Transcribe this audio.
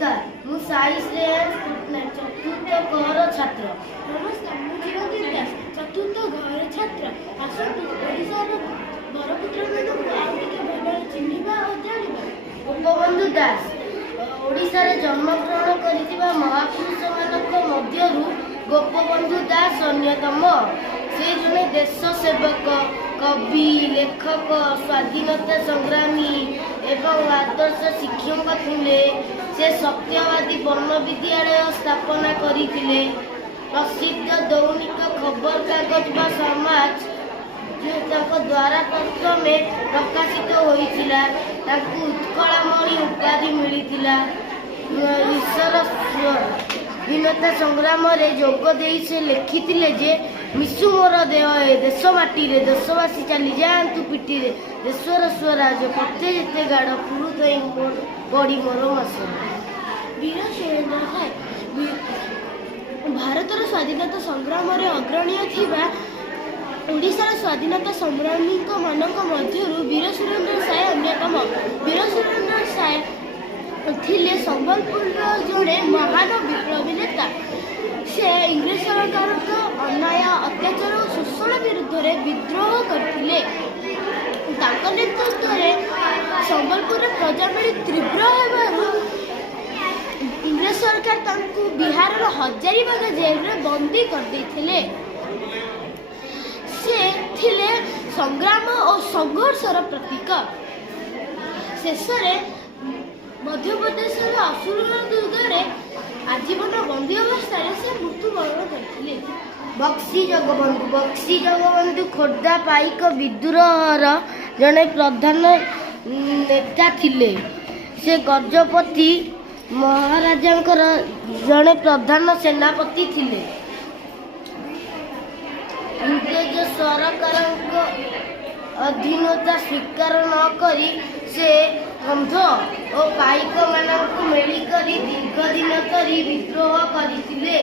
नमस्कार मु साई श्रेयांश पट्टनायक चतुर्थ गहर छात्र। नमस्कार मु चिरंजीव दास चतुर्थ गहर छात्र। आसतु ओडिशार बरपुत्र मानक आउ टिके भाବରେ चिन्हिबा ओ जानिबा। गोपबंधु दास ओडिशा रे जन्मग्रहण करितिबा महापुरुष मानक मध्यरु गोपबंधु दास अन्यतम। से जने देश सेवक, कवि, लेखक, स्वाधीनता संग्रामी एवं आदर्श शिक्षक थिले। से सत्यवादी वर्ण विद्यालय स्थापना करिथिले। प्रसिद्ध दैनिक खबर कागज बा समाज जो ताको द्वारा प्रथमे प्रकाशित होइथिला। ताकू उत्कलमणि उपाधि मिलिथिला। ईश्वर स्वाधीनता संग्राम रे जोग देई से लिखिथिले जे मिसु मोर देह ए देश माटी रे देशवासी चली जातु पिटी रे देशर स्वराज पथे जेते गाड़ पुरुतई बड़ी मोर मास। वीर सुरेंद्र साय भारतर स्वाधीनता संग्राम रे अग्रणी थिबा ओडिशार स्वाधीनता संग्रामी मानक मध्यरु वीर सुरेंद्र साय अन्यतम। वीर सुरेंद्र साय थिले संबलपुर जड़े महान विप्लवी नेता। से इंग्रेज सरकार अन्याय अत्याचार और शोषण विरुद्ध विद्रोह करथिले। तांको नेतृत्व में संबलपुर प्रजामेली तीव्र हेबारु इंग्रेज सरकार तांको बिहार हजारीबाग जेल रे बंदी कर देथिले। से थिले संग्राम और संघर्षर प्रतीक। शेष मध्य प्रदेश असुर दुर्ग आजीवन बंदी अवस्था से मृत्युवरण करथिले। बक्सी जगबंधु खोर्धा पाइक विद्रोहर जड़े प्रधान नेता थिले। से गजपति महाराजांकर जड़े प्रधान सेनापति थिले। इंग्रेज सरकार अधीनता स्वीकार न करी से कंध और पाइक मानक मिलिकरी दीर्घ दिन करी विद्रोह करथिले।